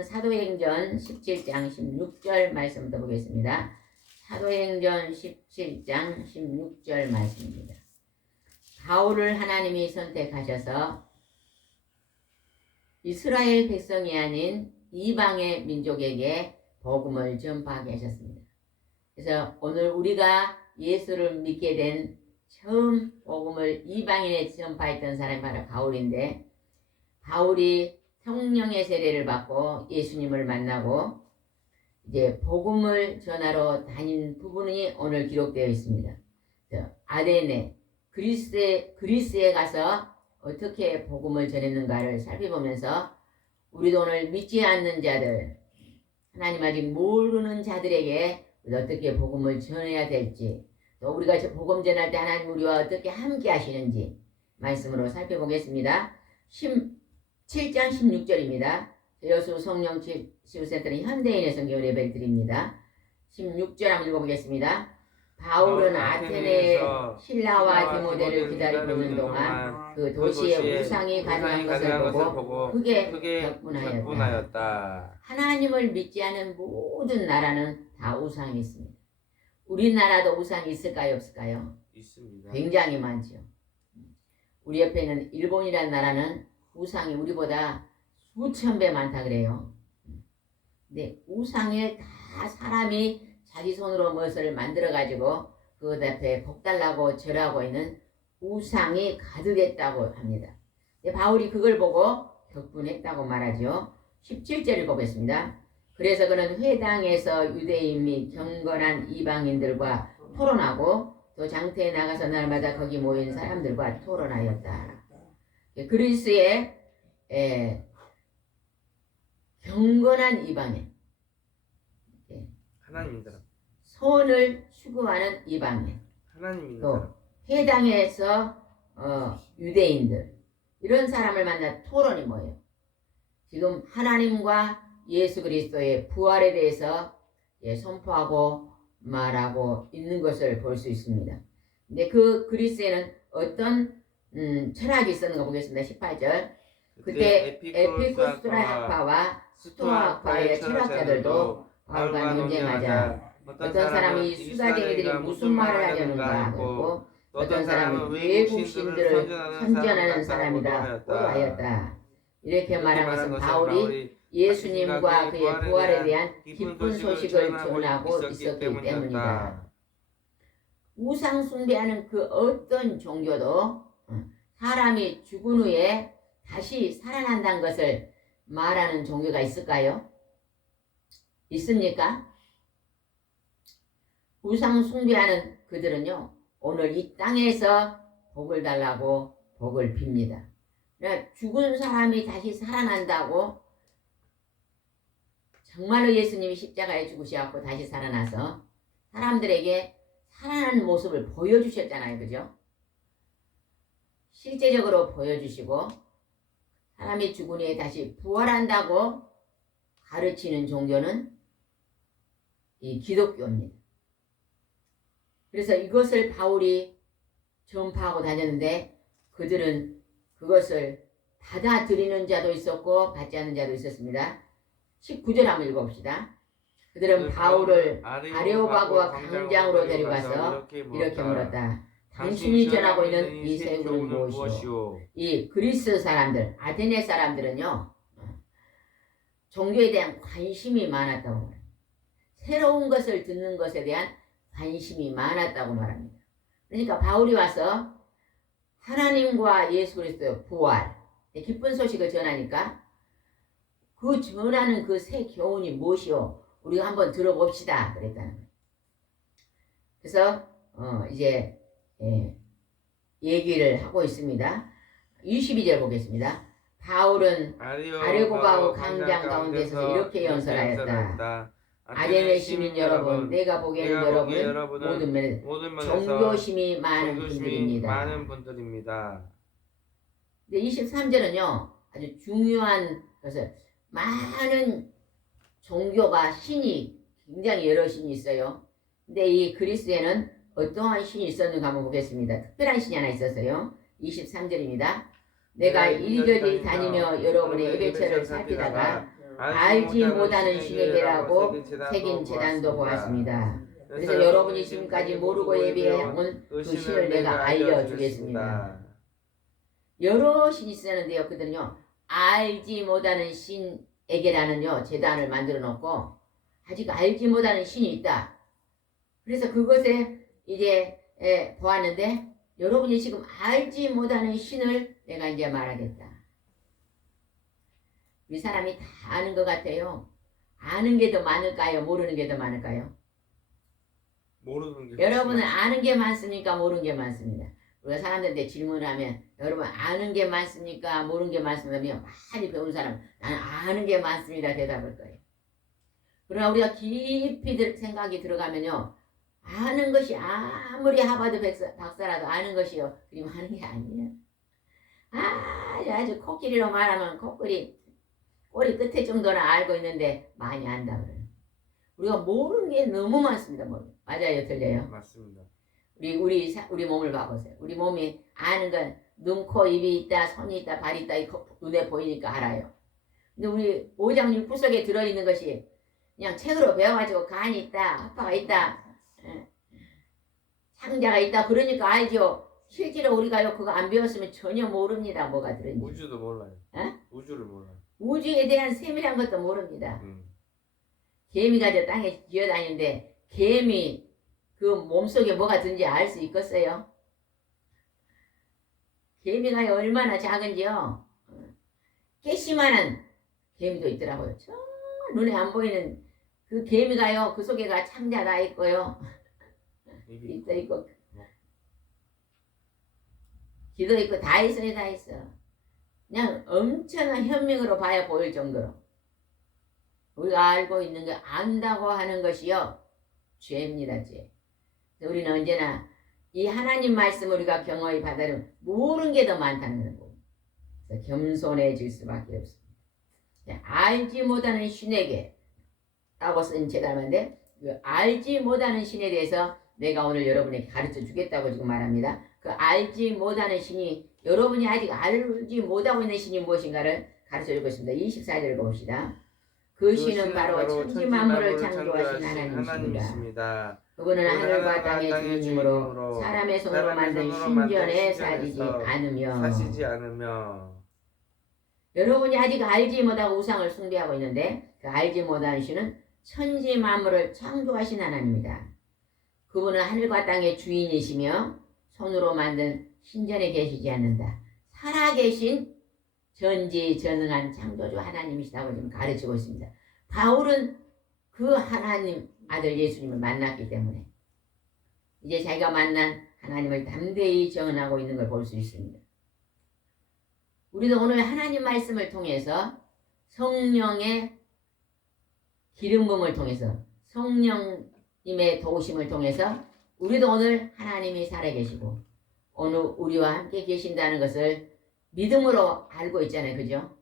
말씀은 사도행전 17장 16절 말씀부터 보겠습니다. 사도행전 17장 16절 말씀입니다. 바울을 하나님이 선택하셔서 이스라엘 백성이 아닌 이방의 민족에게 복음을 전파하게 하셨습니다. 그래서 오늘 우리가 예수를 믿게 된 처음 복음을 이방인에 전파했던 사람이 바로 바울인데, 바울이 성령의 세례를 받고 예수님을 만나고 이제 복음을 전하러 다닌 부분이 오늘 기록되어 있습니다. 아데네 그리스에 가서 어떻게 복음을 전했는가를 살펴보면서 우리도 오늘 믿지 않는 자들, 하나님 아직 모르는 자들에게 어떻게 복음을 전해야 될지, 또 우리가 복음 전할 때 하나님 우리와 어떻게 함께 하시는지 말씀으로 살펴보겠습니다. 7장 16절입니다. 여수 성령 치유센터는 현대인의 성경을 예배를 드립니다. 16절 한번 읽어보겠습니다. 바울은 아테네에 신라와 디모데를 기다리고 있는 동안 그 도시에 우상이 가득한 것을 보고 크게 격분하였다. 하나님을 믿지 않은 모든 나라는 다 우상이 있습니다. 우리나라도 우상이 있을까요, 없을까요? 있습니다. 굉장히 많죠. 우리 옆에 있는 일본이라는 나라는 우상이 우리보다 수천 배 많다 그래요. 근데 우상에 다 사람이 자기 손으로 무엇을 만들어 가지고 그것 앞에 복달라고 절하고 있는 우상이 가득했다고 합니다. 바울이 그걸 보고 격분했다고 말하죠. 17절을 보겠습니다. 그래서 그는 회당에서 유대인 및 경건한 이방인들과 토론하고 또 장터에 나가서 날마다 거기 모인 사람들과 토론하였다. 그리스의 경건한 이방인, 하나님 사람, 선을 추구하는 이방인, 하나님 또 사람, 회당에서 유대인들, 이런 사람을 만나 토론이 뭐예요? 지금 하나님과 예수 그리스도의 부활에 대해서 선포하고 말하고 있는 것을 볼 수 있습니다. 근데 그 그리스에는 어떤 철학이 있었는가 보겠습니다. 18절. 그때 에피쿠스토라 학파와 스토아 학파의 철학자들도 바울과 논쟁하자 어떤 사람이 수다쟁이들이 무슨 말을 하려는가 하고 어떤 사람은 외국 신들을 선전하는 사람이다 하였다. 이렇게 말한 것은 바울이 예수님과 그의 부활에 대한 기쁜 소식을 전하고 있었기 때문이다. 우상 숭배하는 그 어떤 종교도 사람이 죽은 후에 다시 살아난다는 것을 말하는 종교가 있을까요? 있습니까? 우상 숭배하는 그들은요, 오늘 이 땅에서 복을 달라고 복을 빕니다. 그러니까 죽은 사람이 다시 살아난다고, 정말로 예수님이 십자가에 죽으셔서 다시 살아나서 사람들에게 살아난 모습을 보여주셨잖아요. 그죠? 실제적으로 보여주시고 사람이 죽은 후에 다시 부활한다고 가르치는 종교는 이 기독교입니다. 그래서 이것을 바울이 전파하고 다녔는데 그들은 그것을 받아들이는 자도 있었고 받지 않는 자도 있었습니다. 19절 한번 읽어봅시다. 그들은 바울을 아레오바고와 광장으로 데려가서 이렇게 물었다. 당신이 전하고 있는 이 세우는 무엇이오? 이 그리스 사람들, 아테네 사람들은요, 종교에 대한 관심이 많았다고 말합니다. 새로운 것을 듣는 것에 대한 관심이 많았다고 말합니다. 그러니까 바울이 와서 하나님과 예수 그리스도의 부활, 기쁜 소식을 전하니까 그 전하는 그 새 교훈이 무엇이오? 우리가 한번 들어봅시다. 그랬다는 거예요. 그래서 이제 얘기를 하고 있습니다. 22절 보겠습니다. 바울은 아레고바오 광장 가운데서 이렇게 연설하였다. 아테네 시민 여러분, 내가 보기에는 여러분은 모든 면에서 종교심이 많은 분들입니다. 23절은요, 아주 중요한 것을, 많은 종교가 신이 굉장히 여러 신이 있어요. 근데 이 그리스에는 어떠한 신이 있었는가 한번 보겠습니다. 특별한 신이 하나 있었어요. 23절입니다. 내가 이리저리 다니며 여러분의 예배처를 살피다가 알지 못하는 신에게라고 새긴 제단도 보았습니다. 그래서 여러분이 지금까지 모르고 예배해온 그 신을 내가 알려주겠습니다. 여러 신이 있었는데요. 그들은요 알지 못하는 신에게라는요 제단을 만들어 놓고 아직 알지 못하는 신이 있다. 그래서 그것에 이제 보았는데 여러분이 지금 알지 못하는 신을 내가 이제 말하겠다. 우리 사람이 다 아는 것 같아요. 아는 게 더 많을까요? 모르는 게 더 많을까요? 모르는 게 여러분은 아는 게 많습니까? 모르는 게 많습니다. 우리가 사람들한테 질문을 하면 여러분 아는 게 많습니까? 모르는 게 많습니까? 많이 배운 사람 나는 아는 게 많습니다. 대답할 거예요. 그러나 우리가 깊이 생각이 들어가면요. 아는 것이 아무리 하버드 박사라도 아는 것이요. 그림 아는 게 아니에요. 아주 코끼리로 말하면 꼬리 끝에 정도는 알고 있는데 많이 안다 그래요. 우리가 모르는 게 너무 많습니다. 맞아요, 틀려요? 맞습니다. 우리 몸을 봐보세요. 우리 몸이 아는 건 눈, 코, 입이 있다, 손이 있다, 발이 있다, 눈에 보이니까 알아요. 근데 우리 오장육부 속에 들어있는 것이 그냥 책으로 배워가지고 간이 있다, 하파가 있다, 창자가 있다 그러니까 알죠. 실제로 우리가요 그거 안 배웠으면 전혀 모릅니다. 뭐가 들어있는지. 우주도 몰라요. 우주를 몰라요. 우주에 대한 세밀한 것도 모릅니다. 개미가 저 땅에 기어다니는데 개미 그 몸속에 뭐가 든지 알 수 있겠어요? 개미가 얼마나 작은지요. 깨시만한 개미도 있더라고요. 정말 눈에 안 보이는 그 개미가요 그 속에가 창자가 있고요. 있고 귀도 있고 다 있어요. 다 있어. 그냥 엄청난 현명으로 봐야 보일 정도로 우리가 알고 있는 거 안다고 하는 것이요 죄입니다. 죄. 우리는 언제나 이 하나님 말씀 우리가 경험히 받아들이면 모르는 게 더 많다는 거예요. 그래서 겸손해질 수밖에 없습니다. 알지 못하는 신에게 라고 쓴 제단인데 그 알지 못하는 신에 대해서 내가 오늘 여러분에게 가르쳐 주겠다고 지금 말합니다. 그 알지 못하는 신이 여러분이 아직 알지 못하고 있는 신이 무엇인가를 가르쳐 줄 것입니다. 24절을 봅시다. 그 신은 바로 천지 만물을 창조하신 하나님이십니다. 그분은 하늘과 땅의 주인이므로 사람의 손으로 만든 신전에 사시지 않으며 여러분이 아직 알지 못하고 우상을 숭배하고 있는데 그 알지 못하는 신은 천지 만물을 창조하신 하나님입니다. 그분은 하늘과 땅의 주인이시며 손으로 만든 신전에 계시지 않는다. 살아계신 전지전능한 창조주 하나님이시다고 지금 가르치고 있습니다. 바울은 그 하나님 아들 예수님을 만났기 때문에 이제 자기가 만난 하나님을 담대히 정언하고 있는 걸 볼 수 있습니다. 우리도 오늘 하나님 말씀을 통해서 성령의 기름 부음을 통해서 성령님의 도우심을 통해서 우리도 오늘 하나님이 살아계시고 오늘 우리와 함께 계신다는 것을 믿음으로 알고 있잖아요. 그죠?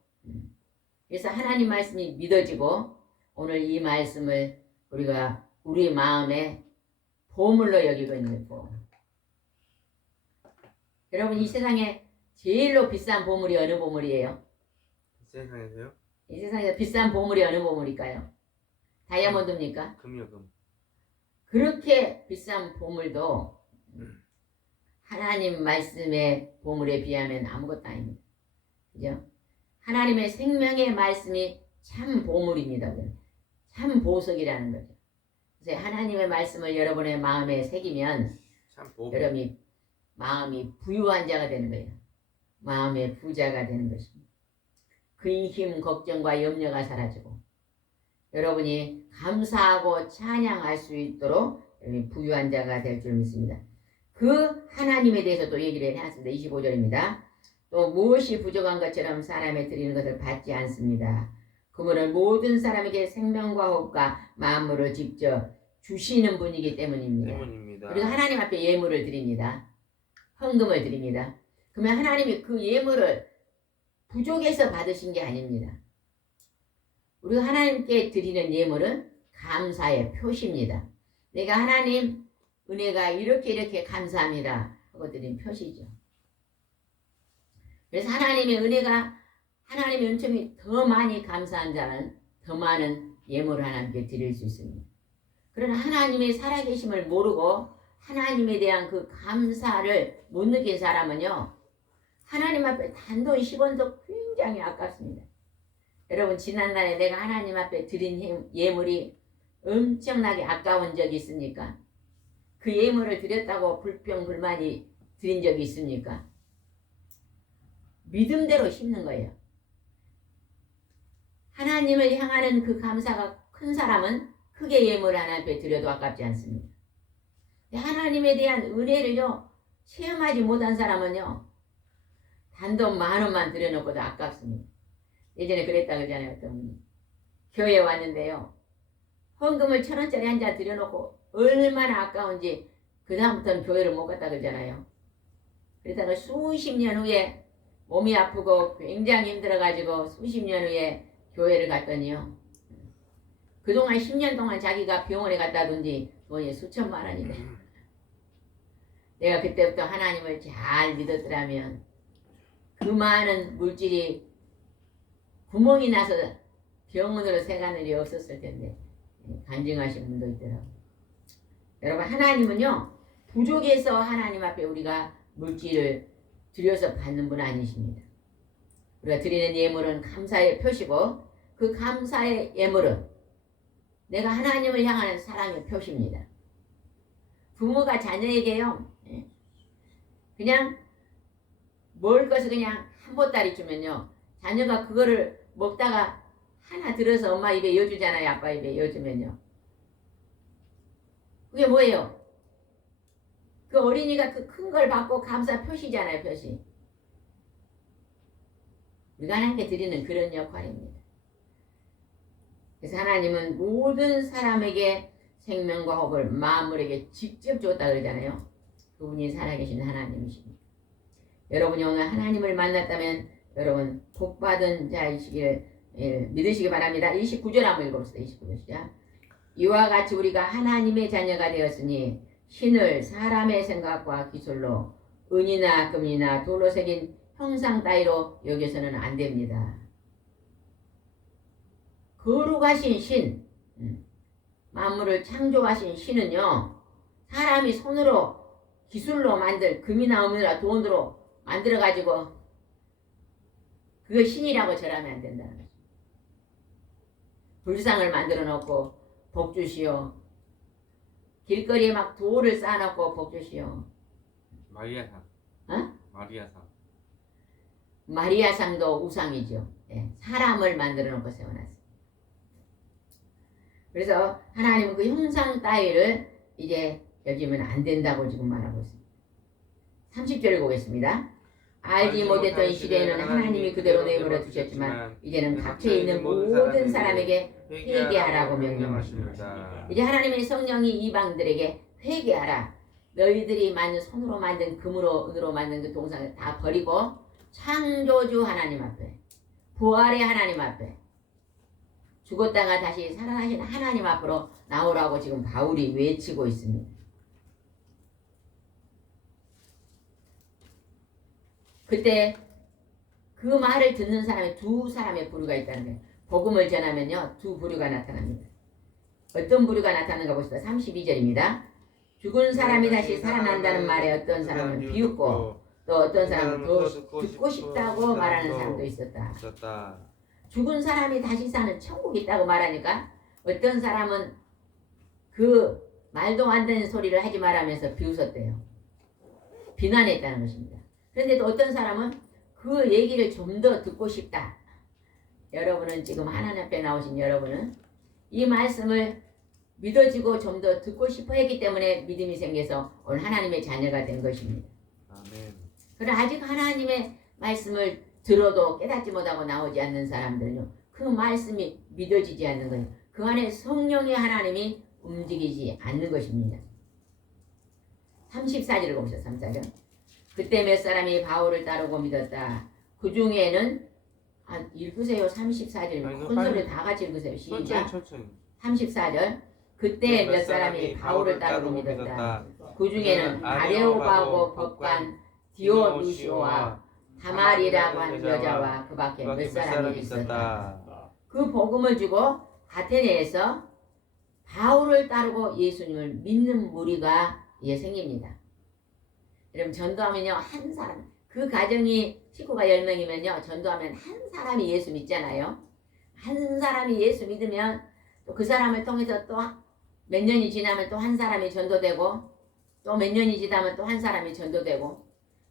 그래서 하나님 말씀이 믿어지고 오늘 이 말씀을 우리가 우리 마음에 보물로 여기고 있는 거고 여러분 이 세상에 제일로 비싼 보물이 어느 보물이에요? 세상에서요? 이 세상에서 비싼 보물이 어느 보물일까요? 다이아몬드입니까? 금이요, 금. 그렇게 비싼 보물도 하나님 말씀의 보물에 비하면 아무것도 아닙니다. 그죠? 하나님의 생명의 말씀이 참 보물입니다. 참 보석이라는 거죠. 그래서 하나님의 말씀을 여러분의 마음에 새기면 여러분이 마음이 부유한 자가 되는 거예요. 마음의 부자가 되는 것입니다. 근심, 걱정과 염려가 사라지고 여러분이 감사하고 찬양할 수 있도록 부유한 자가 될 줄 믿습니다. 그 하나님에 대해서 또 얘기를 해놨습니다. 25절입니다. 또 무엇이 부족한 것처럼 사람의 드리는 것을 받지 않습니다. 그분은 모든 사람에게 생명과 호흡과 만물을 직접 주시는 분이기 때문입니다. 우리가 하나님 앞에 예물을 드립니다. 헌금을 드립니다. 그러면 하나님이 그 예물을 부족해서 받으신 게 아닙니다. 우리가 하나님께 드리는 예물은 감사의 표시입니다. 내가 하나님 은혜가 이렇게 감사합니다 하고 드린 표시죠. 그래서 하나님의 은혜가 하나님의 은총이 더 많이 감사한 자는 더 많은 예물을 하나님께 드릴 수 있습니다. 그러나 하나님의 살아계심을 모르고 하나님에 대한 그 감사를 못 느낀 사람은요, 하나님 앞에 단돈 10원도 굉장히 아깝습니다. 여러분, 지난날에 내가 하나님 앞에 드린 예물이 엄청나게 아까운 적이 있습니까? 그 예물을 드렸다고 불평불만이 드린 적이 있습니까? 믿음대로 심는 거예요. 하나님을 향하는 그 감사가 큰 사람은 크게 예물을 하나님 앞에 드려도 아깝지 않습니다. 하나님에 대한 은혜를요, 체험하지 못한 사람은요, 단돈 10,000원만 드려놓고도 아깝습니다. 예전에 그랬다 그러잖아요. 어떤 분이 교회에 왔는데요, 헌금을 1,000원짜리 한 잔 드려놓고 얼마나 아까운지 그 다음부터는 교회를 못 갔다 그러잖아요. 그러다가 수십 년 후에 몸이 아프고 굉장히 힘들어가지고 수십 년 후에 교회를 갔더니요, 그동안 10년 동안 자기가 병원에 갔다든지 돈이 수천만 원이래. 내가 그때부터 하나님을 잘 믿었더라면 그 많은 물질이 구멍이 나서 병원으로 새가는 일이 없었을 텐데, 간증하신 분도 있더라고요. 여러분, 하나님은요, 부족해서 하나님 앞에 우리가 물질을 드려서 받는 분 아니십니다. 우리가 드리는 예물은 감사의 표시고, 그 감사의 예물은 내가 하나님을 향하는 사랑의 표시입니다. 부모가 자녀에게요, 그냥 먹을 것을 그냥 한 보따리 주면요, 자녀가 그거를 먹다가 하나 들어서 엄마 입에 여주잖아요. 아빠 입에 여주면요, 그게 뭐예요? 그 어린이가 그 큰 걸 받고 감사 표시잖아요. 표시. 우리가 하나님께 드리는 그런 역할입니다. 그래서 하나님은 모든 사람에게 생명과 복을 만물에게 직접 줬다 그러잖아요. 그분이 살아계신 하나님이십니다. 여러분이 오늘 하나님을 만났다면 여러분 복받은 자이시기를 믿으시기 바랍니다. 29절 한번 읽어봅시다. 29절 시작. 이와 같이 우리가 하나님의 자녀가 되었으니 신을 사람의 생각과 기술로 은이나 금이나 돌로 새긴 형상 따위로 여겨서는 안 됩니다. 거룩하신 신, 만물을 창조하신 신은요, 사람이 손으로 기술로 만들 금이나 은이나 돈으로 만들어가지고 그거 신이라고 절하면 안 된다는 거죠. 불상을 만들어 놓고 복 주시오. 길거리에 막 돌을 쌓아놓고 복 주시오. 마리아상. 어? 마리아상. 마리아상도 우상이죠. 네, 사람을 만들어 놓고 세워놨어요. 그래서 하나님은 그 형상 따위를 이제 여기면 안 된다고 지금 말하고 있습니다. 30절 보겠습니다. 알지 못했던 시대에는 하나님이 그대로 내버려 두셨지만 이제는 갇혀 있는 모든 사람에게 회개하라고 명령하십니다. 이제 하나님의 성령이 이방들에게 회개하라. 너희들이 손으로 만든 금으로 은으로 만든 그 동상을 다 버리고 창조주 하나님 앞에, 부활의 하나님 앞에, 죽었다가 다시 살아나신 하나님 앞으로 나오라고 지금 바울이 외치고 있습니다. 그때 그 말을 듣는 사람이 두 사람의 부류가 있다는 거예요. 복음을 전하면요, 두 부류가 나타납니다. 어떤 부류가 나타나는가 봅시다. 32절입니다. 죽은 사람이 다시 살아난다는 말에 어떤 사람은 비웃고 또 어떤 사람은 더 듣고 싶다고 말하는 사람도 있었다. 죽은 사람이 다시 사는 천국이 있다고 말하니까 어떤 사람은 그 말도 안 되는 소리를 하지 말라면서 비웃었대요. 비난했다는 것입니다. 그런데 또 어떤 사람은 그 얘기를 좀 더 듣고 싶다. 여러분은 지금 하나님 앞에 나오신 여러분은 이 말씀을 믿어지고 좀 더 듣고 싶어 했기 때문에 믿음이 생겨서 오늘 하나님의 자녀가 된 것입니다. 아멘. 그러나 아직 하나님의 말씀을 들어도 깨닫지 못하고 나오지 않는 사람들은요, 그 말씀이 믿어지지 않는 거예요. 그 안에 성령의 하나님이 움직이지 않는 것입니다. 34절을 봅시다. 34절. 그때 몇 사람이 바울을 따르고 믿었다. 그 중에는 읽으세요. 34절 큰 소리 다 같이 읽으세요. 시작. 천천히. 34절. 그때 몇 사람이 바울을 따르고 믿었다. 그 중에는 아레오바고 법관 디오누시오와 다말이라고 하는 여자와 그 밖에 몇 사람이 있었다. 그 복음을 주고 아테네에서 바울을 따르고 예수님을 믿는 무리가 생깁니다. 여러분 전도하면요 한 사람 그 가정이 식구가 10명이면요 전도하면 한 사람이 예수 믿잖아요. 한 사람이 예수 믿으면 또 그 사람을 통해서 또 몇 년이 지나면 또 한 사람이 전도되고 또 몇 년이 지나면 또 한 사람이 전도되고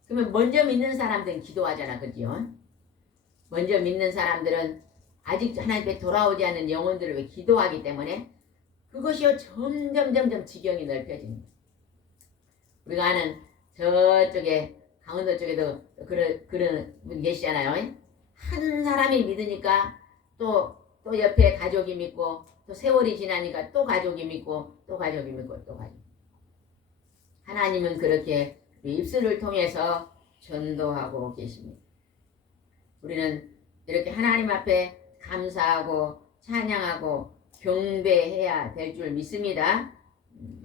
그러면 먼저 믿는 사람들은 기도하잖아. 그죠? 먼저 믿는 사람들은 아직 하나님께 돌아오지 않는 영혼들을 위해 기도하기 때문에 그것이요 점점 지경이 넓혀집니다. 우리가 아는 저쪽에 강원도 쪽에도 그런 분 계시잖아요. 한 사람이 믿으니까 또 옆에 가족이 믿고 또 세월이 지나니까 또 가족이 믿고 또 가족이 믿고 또 가족. 하나님은 그렇게 입술을 통해서 전도하고 계십니다. 우리는 이렇게 하나님 앞에 감사하고 찬양하고 경배해야 될 줄 믿습니다.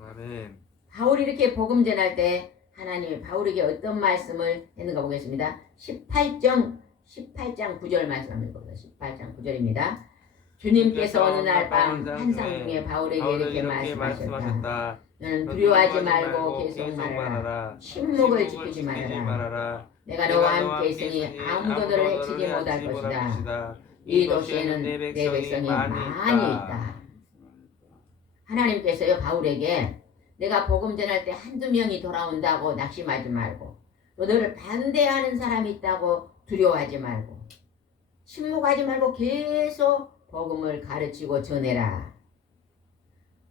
아멘. 바울이 이렇게 복음 전할 때 하나님이 바울에게 어떤 말씀을 했는가 보겠습니다. 18장 9절 말씀 읽어보겠습니다. 18장 9절입니다. 주님께서 어느 날 밤 환상 중에 바울에게 이렇게 말씀하셨다. 너는 두려워하지 말고 계속 말하라. 침묵을 지키지 말아라. 내가 너와 함께 있으니 아무도 너를 해치지 못할 것이다. 이 도시에는 내 백성이 많이 있다. 하나님께서요 바울에게 내가 복음 전할 때 한두 명이 돌아온다고 낙심하지 말고 또 너를 반대하는 사람이 있다고 두려워하지 말고 침묵하지 말고 계속 복음을 가르치고 전해라.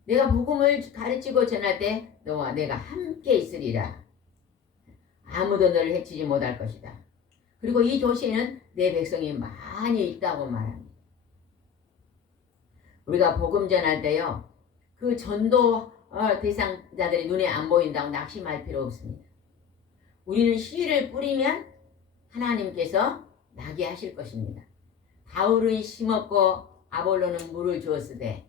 내가 복음을 가르치고 전할 때 너와 내가 함께 있으리라. 아무도 너를 해치지 못할 것이다. 그리고 이 도시에는 내 백성이 많이 있다고 말합니다. 우리가 복음 전할 때요 그 전도 대상자들이 눈에 안 보인다고 낙심할 필요 없습니다. 우리는 씨를 뿌리면 하나님께서 나게 하실 것입니다. 바울은 심었고 아볼로는 물을 주었으되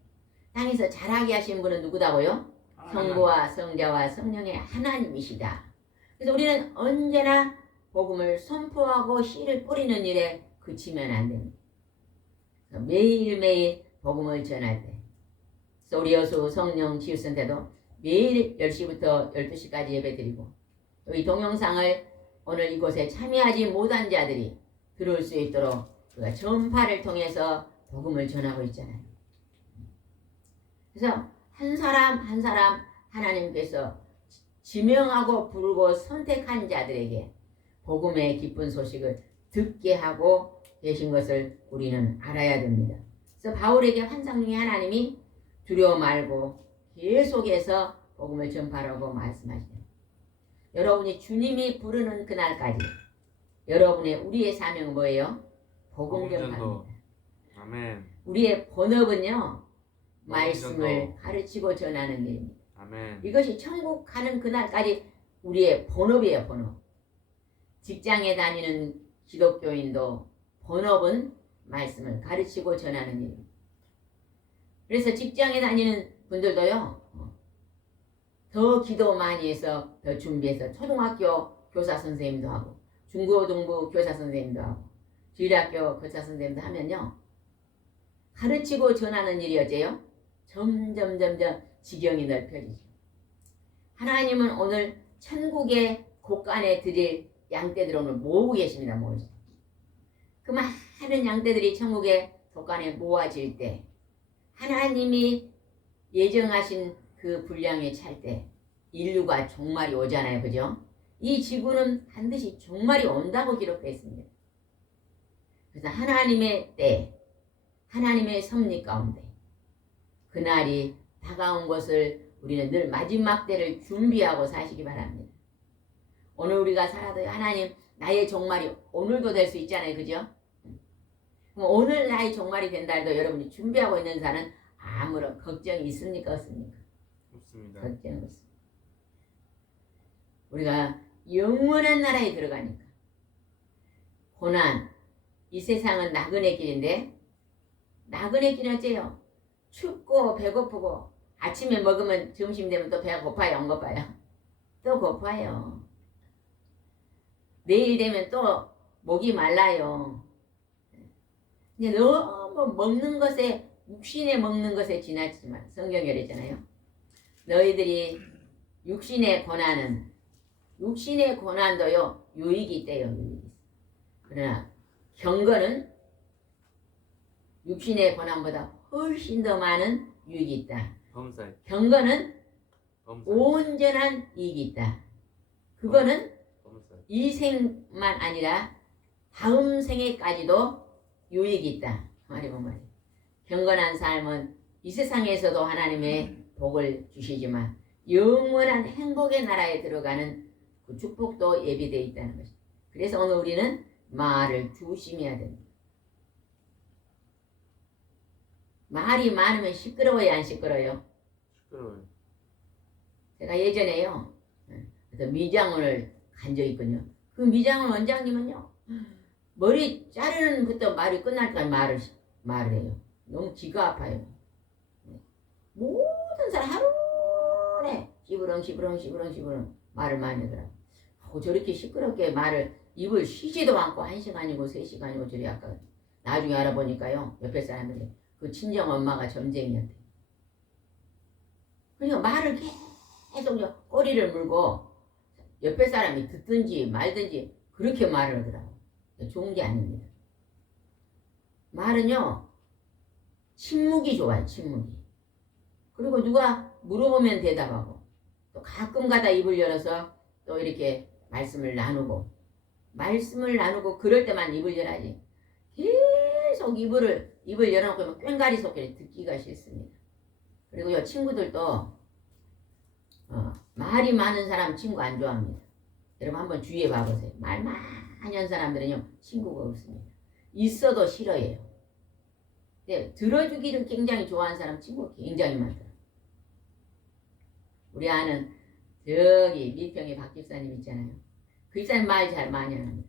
땅에서 자라게 하신 분은 누구다고요? 성부와 성자와 성령의 하나님이시다. 그래서 우리는 언제나 복음을 선포하고 씨를 뿌리는 일에 그치면 안 됩니다. 매일매일 복음을 전할 때 그래서 우리 여수 성령 치유센터도 매일 10시부터 12시까지 예배드리고 또 이 동영상을 오늘 이곳에 참여하지 못한 자들이 들을 수 있도록 우리가 전파를 통해서 복음을 전하고 있잖아요. 그래서 한 사람 한 사람 하나님께서 지명하고 부르고 선택한 자들에게 복음의 기쁜 소식을 듣게 하고 계신 것을 우리는 알아야 됩니다. 그래서 바울에게 환상 중에 하나님이 두려워 말고 계속해서 복음을 전파하라고 말씀하시죠. 여러분이 주님이 부르는 그날까지 우리의 사명은 뭐예요? 복음 전파입니다. 아멘. 우리의 본업은요 말씀을 가르치고 전하는 일입니다. 아멘. 이것이 천국 가는 그날까지 우리의 본업이에요. 본업. 직장에 다니는 기독교인도 본업은 말씀을 가르치고 전하는 일입니다. 그래서 직장에 다니는 분들도요 더 기도 많이 해서 더 준비해서 초등학교 교사 선생님도 하고 중고등부 교사 선생님도 하고 주일학교 교사 선생님도 하면요 가르치고 전하는 일이 어째요? 점점 지경이 넓혀지죠. 하나님은 오늘 천국의 곳간에 드릴 양떼들을 오늘 모으고 계십니다. 그 많은 양떼들이 천국의 곳간에 모아질 때 하나님이 예정하신 그 분량에 찰 때 인류가 종말이 오잖아요. 그죠? 이 지구는 반드시 종말이 온다고 기록되어 있습니다. 그래서 하나님의 때 하나님의 섭리 가운데 그날이 다가온 것을 우리는 늘 마지막 때를 준비하고 사시기 바랍니다. 오늘 우리가 살아도 하나님 나의 종말이 오늘도 될 수 있잖아요. 그죠? 그럼 오늘 나의 종말이 된다 해도 여러분이 준비하고 있는 자는 아무런 걱정이 있습니까? 없습니까? 없습니다. 걱정 없습니다. 우리가 영원한 나라에 들어가니까 고난 이 세상은 나그네 길인데 나그네 길은 어째요? 춥고 배고프고 아침에 먹으면 점심 되면 또 배가 고파요? 안 고파요? 또 고파요. 내일 되면 또 목이 말라요. 근데 너무 먹는 것에 육신에 먹는 것에 지나치지만 성경이 그랬잖아요. 너희들이 육신의 고난도요 유익이 있대요. 유익이 있어. 그러나 경건은 육신의 고난보다 훨씬 더 많은 유익이 있다. 범사에 경건은 범사에 온전한 이익이 있다. 그거는 범사에 이 생만 아니라 다음 생에까지도 유익이 있다. 말이 뭔 말이에요. 경건한 삶은 이 세상에서도 하나님의 복을 주시지만 영원한 행복의 나라에 들어가는 그 축복도 예비되어 있다는 것입니다. 그래서 오늘 우리는 말을 조심해야 됩니다. 말이 많으면 시끄러워요, 안 시끄러워요? 시끄러워요. 제가 예전에요, 미장원을 간 적이 있거든요. 그 미장원 원장님은요, 머리 자르는 부터 말이 끝날 때까지 말을 해요. 너무 귀가 아파요. 모든 사람 하루에 시부렁 말을 많이 하더라고. 저렇게 시끄럽게 말을 입을 쉬지도 않고 1시간이고 3시간이고 저리 아까 나중에 알아보니까요, 옆에 사람들이 그 친정 엄마가 점쟁이였대. 그러니까 말을 계속 꼬리를 물고 옆에 사람이 듣든지 말든지 그렇게 말을 하더라고. 좋은 게 아닙니다. 말은요, 침묵이 좋아요, 침묵이. 그리고 누가 물어보면 대답하고, 또 가끔 가다 입을 열어서 또 이렇게 말씀을 나누고 그럴 때만 입을 열어야지. 계속 입을 열어놓고 꽹가리 소리를 듣기가 싫습니다. 그리고요, 친구들도 말이 많은 사람 친구 안 좋아합니다. 여러분 한번 주위에 봐보세요. 말 많이 한 사람들은요, 친구가 없습니다. 있어도 싫어해요. 근데 들어주기를 굉장히 좋아하는 사람 친구가 굉장히 많더라고요. 우리 아는 저기 밀평의 박 집사님 있잖아요. 그 집사님 말 잘 많이 합니다.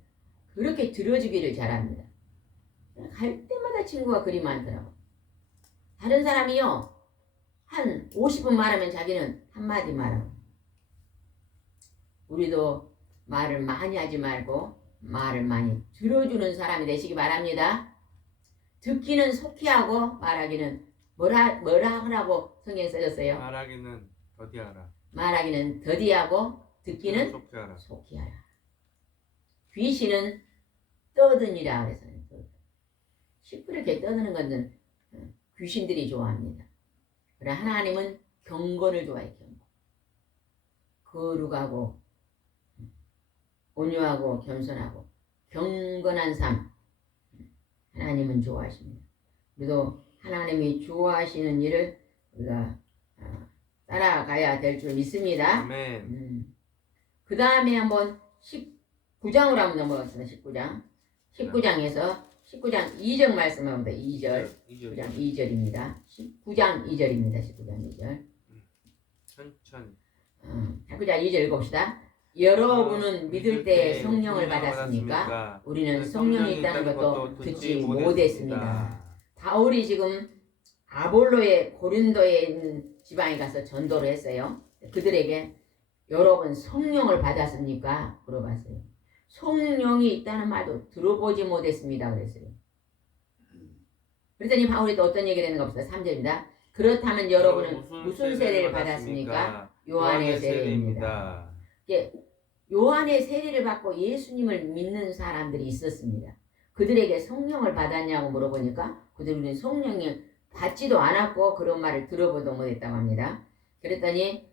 그렇게 들어주기를 잘합니다. 갈 때마다 친구가 그리 많더라고요. 다른 사람이요, 한 50분 말하면 자기는 한마디 말하고. 우리도 말을 많이 하지 말고 말을 많이 들어주는 사람이 되시기 바랍니다. 듣기는 속히 하고 말하기는 뭐라 하라고 성경에 써졌어요? 말하기는 더디하고 듣기는 속히 하라. 귀신은 떠드니라 그래서 시끄럽게 떠드는 것은 귀신들이 좋아합니다. 그러나 하나님은 경건을 좋아해요. 경건. 거룩하고 온유하고 겸손하고 경건한 삶 하나님은 좋아하십니다. 우리도 하나님이 좋아하시는 일을 우리가 따라가야 될 줄 믿습니다. 아멘. 그 다음에 한번 19장으로 한번 넘어가겠습니다. 19장에서 19장 2절 말씀합니다. 2절. 19장 2절입니다. 19장 2절입니다. 19장 2절. 천천히. 19장 2절 읽읍시다. 여러분은 믿을 때 성령을 받았습니까? 우리는 성령이 있다는 것도 듣지 못했습니다. 바울이 지금 아볼로의 고린도에 있는 지방에 가서 전도를 했어요. 그들에게 여러분 성령을 받았습니까? 물어봤어요. 성령이 있다는 말도 들어보지 못했습니다. 그랬어요. 그랬더니 바울이 또 어떤 얘기를 했는가 봅시다. 3절입니다. 그렇다면 여러분은 무슨 세례를 받았습니까? 요한의 세례입니다. 요한의 세례를 받고 예수님을 믿는 사람들이 있었습니다. 그들에게 성령을 받았냐고 물어보니까 그들은 성령을 받지도 않았고 그런 말을 들어보도 못했다고 합니다. 그랬더니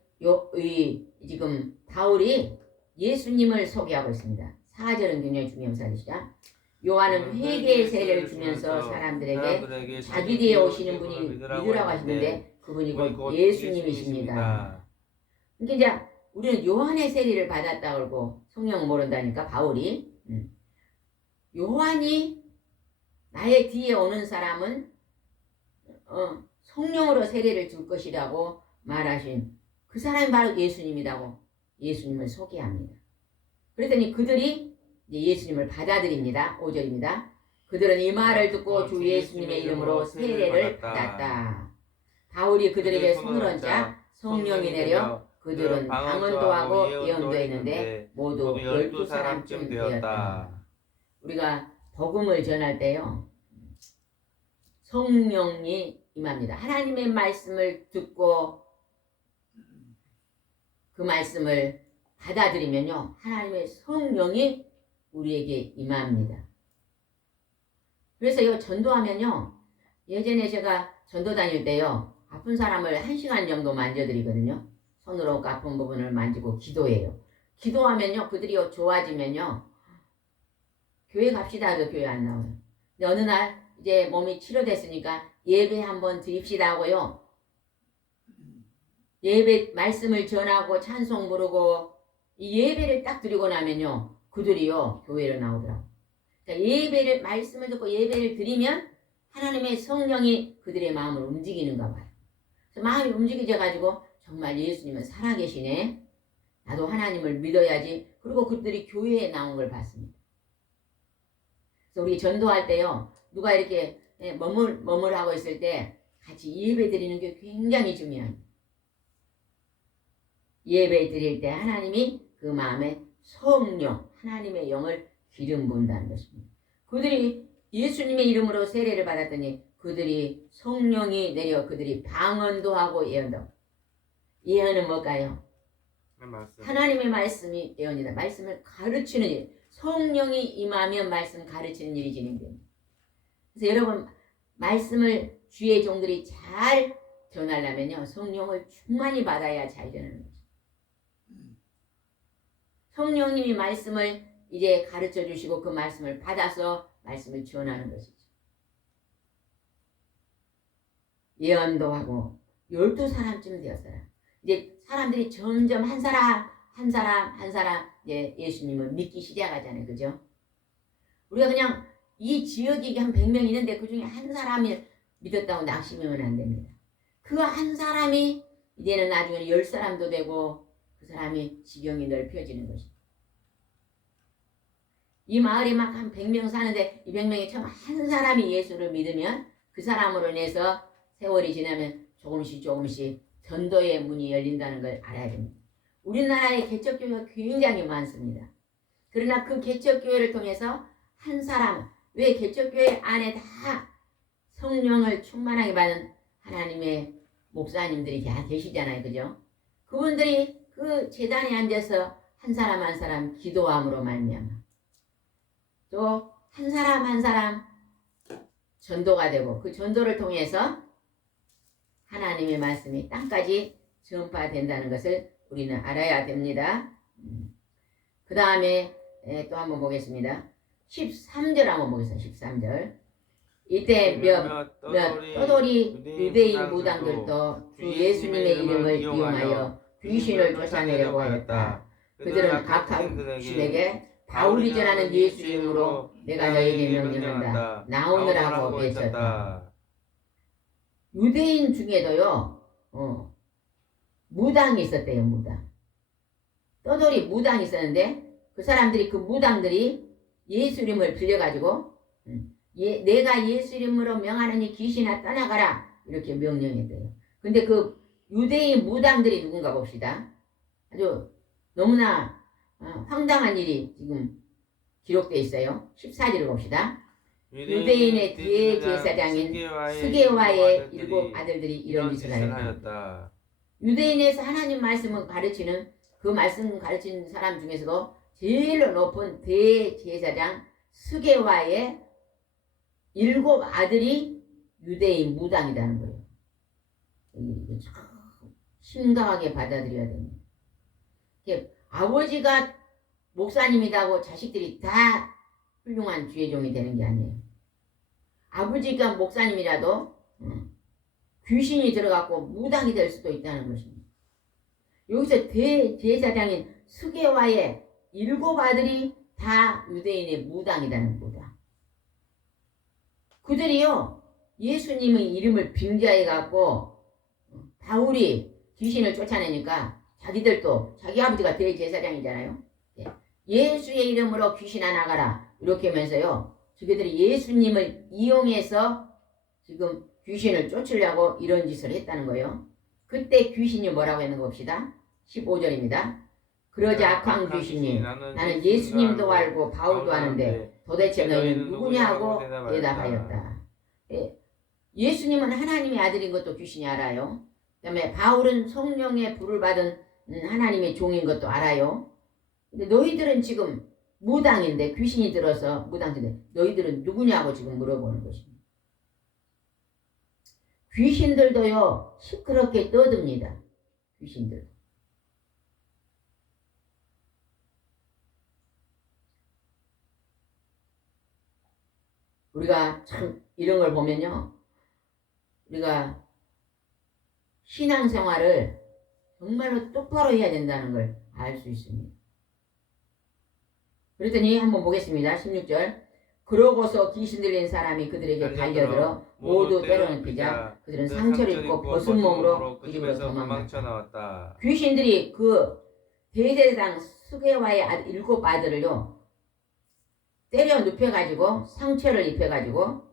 지금 바울이 예수님을 소개하고 있습니다. 4절은 굉장히 중요한 사실이죠. 요한은 회개의 세례를 주면서 사람들에게 자기 뒤에 오시는 분이 믿으라고 하시는데 그분이 곧 예수님이십니다. 그러니까 이제 우리는 요한의 세례를 받았다고 그러고 성령을 모른다니까 바울이 요한이 나의 뒤에 오는 사람은 성령으로 세례를 줄 것이라고 말하신 그 사람이 바로 예수님이라고 예수님을 소개합니다. 그랬더니 그들이 예수님을 받아들입니다. 5절입니다. 그들은 이 말을 듣고 주 예수님의 이름으로 세례를 받았다. 바울이 그들에게 손을 얹자 성령이 내려 그들은 방언도 하고 예언도 했는데 모두 12사람쯤 되었다. 우리가 복음을 전할 때요, 성령이 임합니다. 하나님의 말씀을 듣고 그 말씀을 받아들이면요, 하나님의 성령이 우리에게 임합니다. 그래서 이거 전도하면요, 예전에 제가 전도 다닐 때요, 아픈 사람을 1시간 정도 만져드리거든요. 손으로 아픈 부분을 만지고 기도해요. 기도하면요, 그들이 좋아지면요, 교회 갑시다 해도 교회 안 나와요. 근데 어느 날 이제 몸이 치료됐으니까 예배 한번 드립시다 하고요, 예배 말씀을 전하고 찬송 부르고 이 예배를 딱 드리고 나면요, 그들이요 교회로 나오더라고요. 그러니까 예배를, 말씀을 듣고 예배를 드리면 하나님의 성령이 그들의 마음을 움직이는가 봐요. 그래서 마음이 움직여져 가지고 정말 예수님은 살아계시네, 나도 하나님을 믿어야지. 그리고 그들이 교회에 나온 걸 봤습니다. 그래서 우리 전도할 때요, 누가 이렇게 머물하고 있을 때 같이 예배 드리는 게 굉장히 중요합니다. 예배 드릴 때 하나님이 그 마음에 성령, 하나님의 영을 기름 부은다는 것입니다. 그들이 예수님의 이름으로 세례를 받았더니 그들이 성령이 내려 그들이 방언도 하고 예언도 하고. 예언은 뭘까요? 하나님의 말씀이 예언이다. 말씀을 가르치는 일. 성령이 임하면 말씀 가르치는 일이 진행됩니다. 그래서 여러분, 말씀을 주의 종들이 잘 전하려면요, 성령을 충만히 받아야 잘 전하는 거죠. 성령님이 말씀을 이제 가르쳐 주시고 그 말씀을 받아서 말씀을 전하는 것이죠. 예언도 하고 12사람쯤 되었어요. 이제 사람들이 점점 한 사람 이제 예수님을 믿기 시작하잖아요. 그죠? 우리가 그냥 이 지역이 한 100명 있는데 그 중에 한 사람이 믿었다고 낙심하면 안 됩니다. 그 한 사람이 이제는 나중에는 10사람도 되고 그 사람이 지경이 넓혀지는 것입니다. 이 마을에 막 한 100명 사는데 이 100명이 처음 한 사람이 예수를 믿으면 그 사람으로 인해서 세월이 지나면 조금씩 전도의 문이 열린다는 걸 알아야 됩니다. 우리나라에 개척교회가 굉장히 많습니다. 그러나 그 개척교회를 통해서 한 사람, 왜 개척교회 안에 다 성령을 충만하게 받은 하나님의 목사님들이 다 계시잖아요. 그죠? 그분들이 그 제단에 앉아서 한 사람 한 사람 기도함으로 말미암아 또 한 사람 전도가 되고 그 전도를 통해서 하나님의 말씀이 땅까지 전파된다는 것을 우리는 알아야 됩니다. 그 다음에 또 한번 보겠습니다. 13절 한번 보겠습니다. 13절. 이때 몇 떠돌이 유대인 무당들도 주 예수님의 이름을 이용하여 귀신을 쫓아내려고 하였다. 그들은 각각 귀신에게 바울이 전하는 예수 이름으로 내가 너에게 명령한다. 나오느라고 외쳤다. 유대인 중에도요, 무당이 있었대요. 무당. 떠돌이 무당이 있었는데 그 사람들이, 그 무당들이 예수 이름을 빌려가지고 내가 예수 이름으로 명하느니 귀신아 떠나가라 이렇게 명령했대요. 근데 그 유대인 무당들이 누군가 봅시다. 아주 너무나 황당한 일이 지금 기록되어 있어요. 14절을 봅시다. 유대인의 대제사장인 스게와의 7 아들들이 이런 짓을 하였다. 유대인에서 하나님 말씀을 가르치는 그 말씀 가르치는 사람 중에서도 제일 높은 대제사장 스게와의 7 아들이 유대인 무당이라는 거예요. 참 심각하게 받아들여야 됩니다. 아버지가 목사님이라고 자식들이 다 훌륭한 주의종이 되는 게 아니에요. 아버지가 목사님이라도 귀신이 들어가고 무당이 될 수도 있다는 것입니다. 여기서 대제사장인 스게와의 7 아들이 다 유대인의 무당이라는 거다. 그들이요, 예수님의 이름을 빙자해 갖고 바울이 귀신을 쫓아내니까 자기들도, 자기 아버지가 대제사장이잖아요. 예수의 이름으로 귀신아 나가라 이렇게 하면서요, 저희들이 예수님을 이용해서 지금 귀신을 쫓으려고 이런 짓을 했다는 거예요. 그때 귀신이 뭐라고 했는 거 봅시다. 15절입니다. 그러자 악한 귀신이 나는 예수님도 알고 바울도 아는데 도대체 너희는 누구냐고 대답하였다. 예수님은 하나님의 아들인 것도 귀신이 알아요. 그 다음에 바울은 성령의 불을 받은 하나님의 종인 것도 알아요. 근데 너희들은 지금 무당인데 귀신이 들어서 무당인데 너희들은 누구냐고 지금 물어보는 것입니다. 귀신들도요 시끄럽게 떠듭니다. 귀신들. 우리가 참 이런 걸 보면요. 우리가 신앙생활을 정말로 똑바로 해야 된다는 걸 알 수 있습니다. 그랬더니 한번 보겠습니다. 16절. 그러고서 귀신 들린 사람이 그들에게 달려들어 모두 때려눕히자 그들은 상처를 입고 벗은 몸으로 그 집에서 도망쳐 나왔다. 귀신들이 그 대제사장 스게와의 7 아들을요 때려 눕혀가지고 상처를 입혀가지고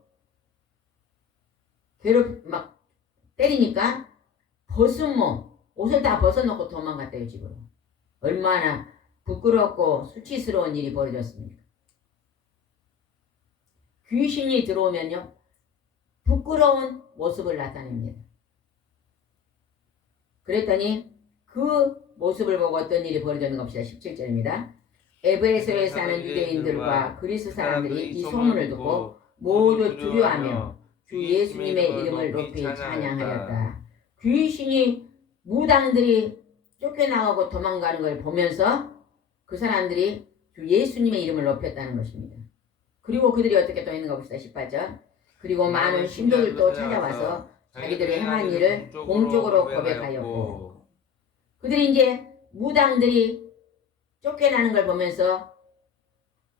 막 때리니까 벗은 몸 옷을 다 벗어놓고 도망갔대요 집으로. 얼마나 부끄럽고 수치스러운 일이 벌어졌습니까? 귀신이 들어오면요 부끄러운 모습을 나타냅니다. 그랬더니 그 모습을 보고 어떤 일이 벌어졌는가 봅시다. 17절입니다. 에베소에 사는 유대인들과 그리스 사람들이 이 소문을 듣고 모두 두려워하며 주 예수님의 이름을 높이 찬양하였다. 귀신이 무당들이 쫓겨나가고 도망가는 걸 보면서 그 사람들이 주 예수님의 이름을 높였다는 것입니다. 그리고 그들이 어떻게 또 했는가 봅시다. 18절. 그리고 많은 신도들도 찾아와서 자기들의 행한 일을 공적으로 고백하였고 그들이 이제 무당들이 쫓겨나는 걸 보면서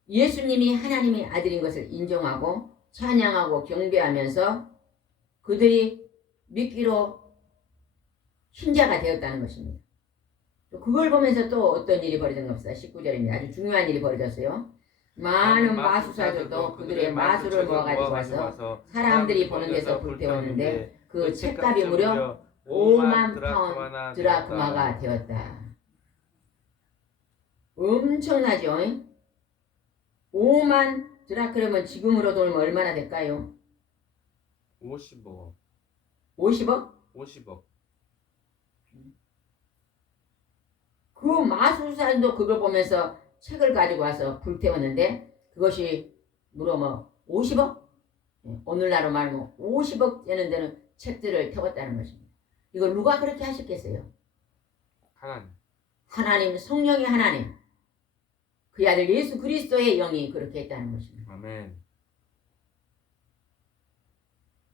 예수님이 하나님의 아들인 것을 인정하고 찬양하고 경배하면서 그들이 믿기로 신자가 되었다는 것입니다. 그걸 보면서 또 어떤 일이 벌어졌는가 봅시다. 19절입니다. 아주 중요한 일이 벌어졌어요. 많은 마술사들도 그들의 마술을 모아가지고 와서 사람들이 보는 데서 불태웠는데 그 책값이 무려 5만 파운 드라크마가 되었다. 엄청나죠? 5만 드라크마면 지금으로 돈 얼마나 될까요? 50억. 50억? 50억. 그 마술사도 그걸 보면서 책을 가지고 와서 불태웠는데 그것이 무려 50억? 오늘날로 말하면 50억 되는 데는 책들을 태웠다는 것입니다. 이걸 누가 그렇게 하셨겠어요? 하나님. 하나님, 성령의 하나님. 그 아들 예수 그리스도의 영이 그렇게 했다는 것입니다. 아멘.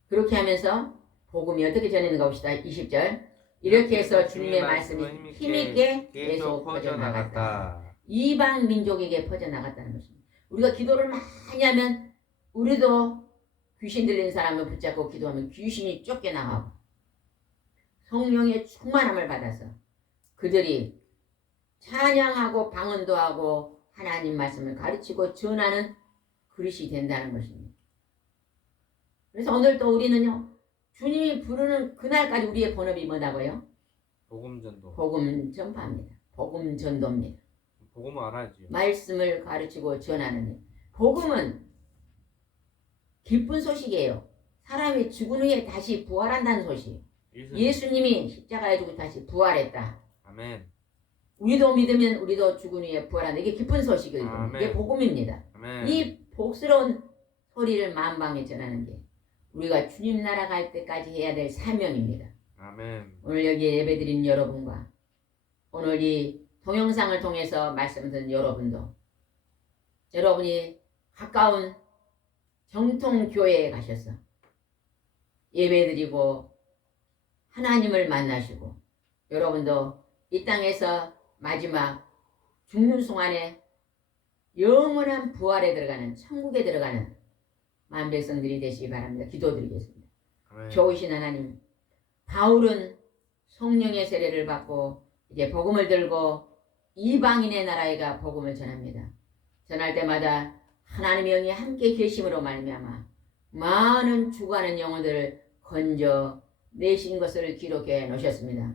그렇게 하면서 복음이 어떻게 전했는가 봅시다. 20절. 이렇게 해서 주님의 말씀이 힘있게 계속 퍼져나갔다. 이방 민족에게 퍼져나갔다는 것입니다. 우리가 기도를 많이 하면 우리도 귀신 들린 사람을 붙잡고 기도하면 귀신이 쫓겨나가고 성령의 충만함을 받아서 그들이 찬양하고 방언도 하고 하나님 말씀을 가르치고 전하는 그릇이 된다는 것입니다. 그래서 오늘 또 우리는요 주님이 부르는 그날까지 우리의 본업이 뭐라고요? 복음전도. 복음 전파입니다. 복음 전도입니다. 복음을 알아야지. 말씀을 가르치고 전하는 일. 복음은 기쁜 소식이에요. 사람이 죽은 후에 다시 부활한다는 소식. 예수님이 십자가에 죽고 다시 부활했다. 아멘. 우리도 믿으면 우리도 죽은 후에 부활한다. 이게 기쁜 소식이거든요. 아멘. 이게 복음입니다. 아멘. 이 복스러운 소리를 만방에 전하는 게 우리가 주님 나라 갈 때까지 해야 될 사명입니다. 아멘. 오늘 여기 예배드린 여러분과 오늘 이 동영상을 통해서 말씀 듣는 여러분도 여러분이 가까운 정통교회에 가셔서 예배드리고 하나님을 만나시고 여러분도 이 땅에서 마지막 죽는 순간에 영원한 부활에 들어가는 천국에 들어가는 만백성들이 되시기 바랍니다. 기도드리겠습니다. 아멘. 좋으신 하나님, 바울은 성령의 세례를 받고 이제 복음을 들고 이방인의 나라에 가 복음을 전합니다. 전할 때마다 하나님의 영이 함께 계심으로 말미암아 많은 죽어가는 영혼들을 건져 내신 것을 기록해 놓으셨습니다.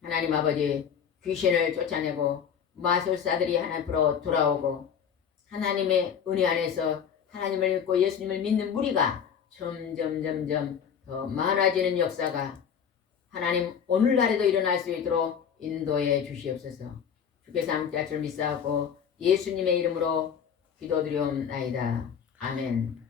하나님 아버지, 귀신을 쫓아내고 마술사들이 하나님으로 돌아오고 하나님의 은혜 안에서 하나님을 믿고 예수님을 믿는 무리가 점점 더 많아지는 역사가 하나님 오늘날에도 일어날 수 있도록 인도해 주시옵소서. 주께서 함께 하실 믿사옵고 예수님의 이름으로 기도드리옵나이다. 아멘.